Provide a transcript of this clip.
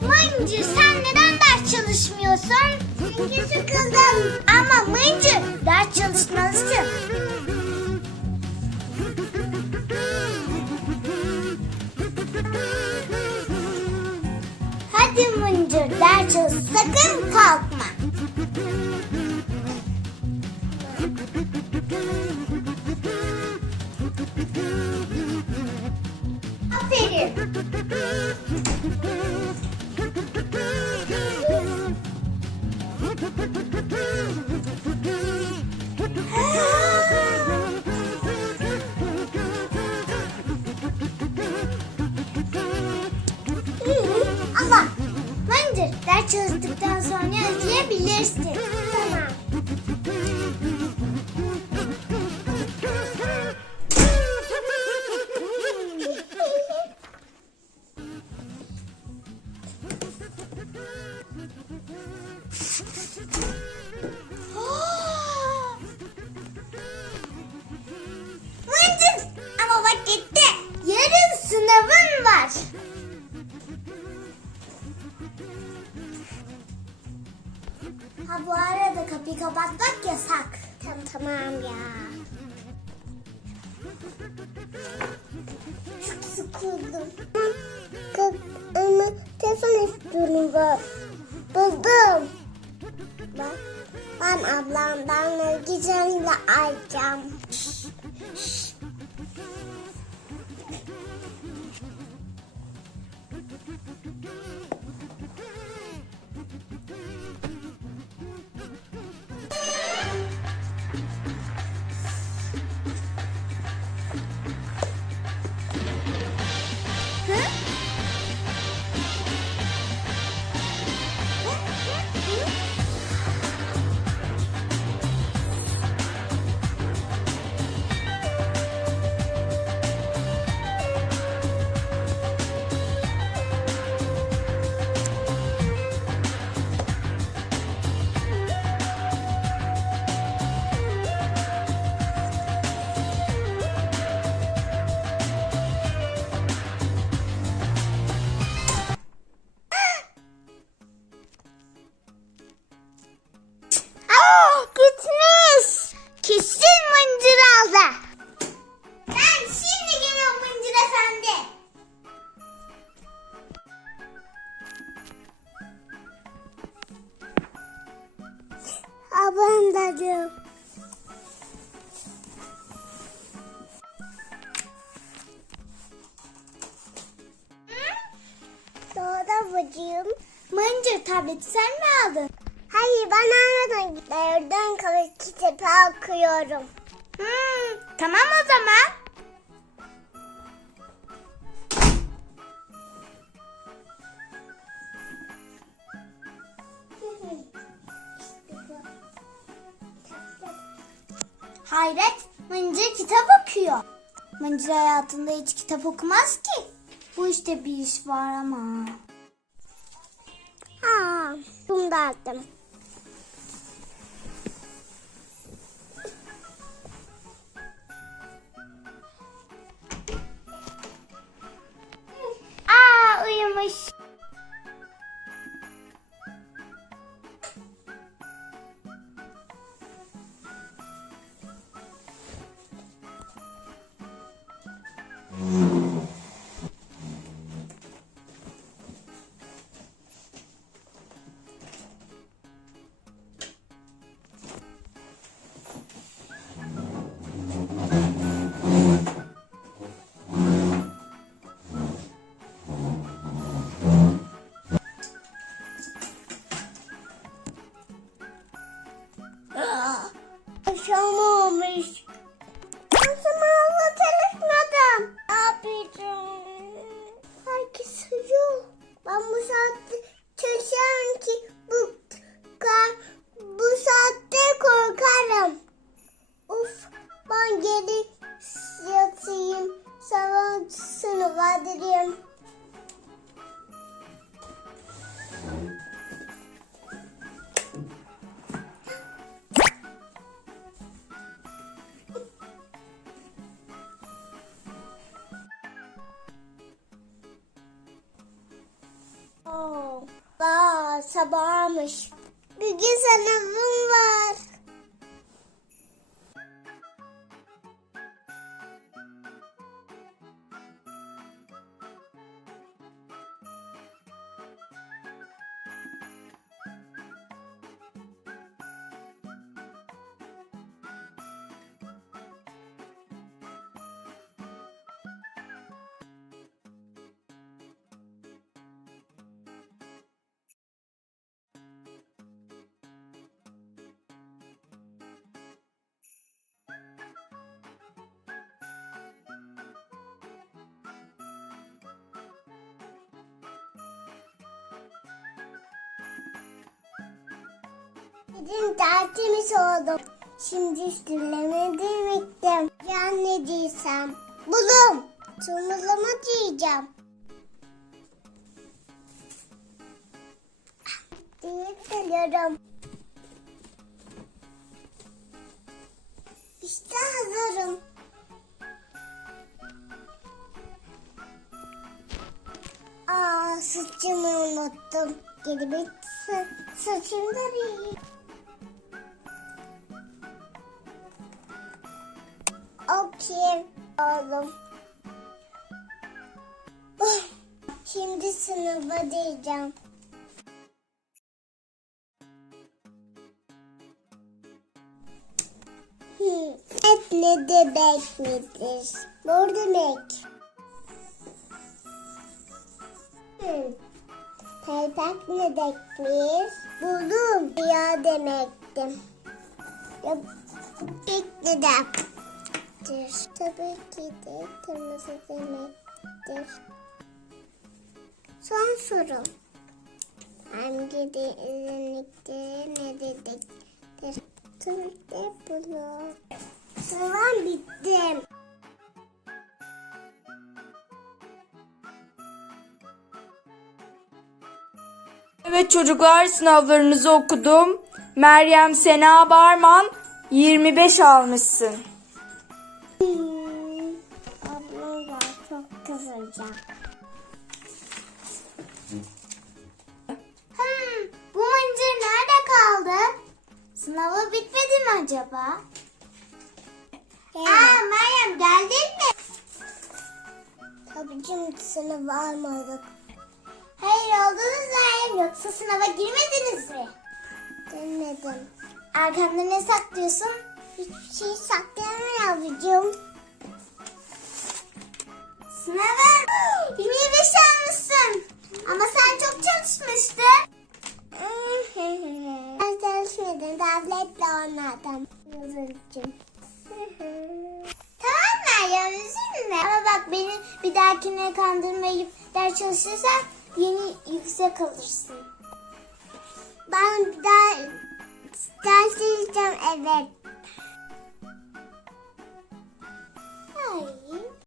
Mıncır sen neden ders çalışmıyorsun? Çünkü sıkıldım. Ama Mıncır ders çalışmalısın. Hadi Mıncır ders çalış sakın kalkma. Çalıştıktan sonra izleyebilirsin. Tamam. Ama bak gitti. Yarın sınavın var. Ha bu arada kapıyı kapatmak yasak. Tamam tamam ya. Çok sıkıldım. Ama telefon istiyorum ben. Buldum. Bak ben ablamdan güzelle alacağım. Kesin mıncır aldı. Ben şimdi geliyorum mıncır efendi. Ablam da diyor. Doğru bacım. Mıncır tableti sen mi aldın? Okuyorum. Hmm, tamam o zaman. Hayret, Mıncır kitap okuyor. Mıncır hayatında hiç kitap okumaz ki. Bu işte bir iş var ama. Aa, bunu da aldım. Mm. Ben bu saatte çalışıyorum ki Aa, sabahmış. Bugün sana mum var. Bugün tertemiz oldum. Şimdi üstüme demektim. Ya ne diysem. Bulum. Tırmızımı diyeceğim. Geliyorum. İşte hazırım. Aa saçımı unuttum. Geri bir sa- saçımı da bir Okey oğlum. Şimdi sınıfa diyeceğim. Hmm, Et ne demek midir? Bu demek. Hmm. Pelpak ne demektir? Buldum. Ya demektim. Ya bekle de demektir. Tabii ki de kırmızı demektir. Son soru. Hangi derinlikte ne dediktir? De bunu. Sıram bitti. Evet çocuklar sınavlarınızı okudum. Meryem Sena Barman 25 almışsın. Var çok kızacak. Hmm, bu mıncır nerede kaldı? Sınavı bitmedi mi acaba? Aa Meryem geldin mi? Tabii ki sınıf almadık. Hayır oldunuz Meryem yoksa sınava girmediniz mi? Girmedim. Arkamda ne saklıyorsun? Hiçbir şey saklayamam yavrucuğum. Sınava 25 almışsın. Ama sen çok çalışmıştın. ben çalışmadım. Tabletle oynadım. Yazıcım. tamam Meryem üzülme. Ama bak beni bir dahakine kandırmayıp ders çalışırsan yeni yüksek alırsın. Ben bir daha ders çalışacağım evet.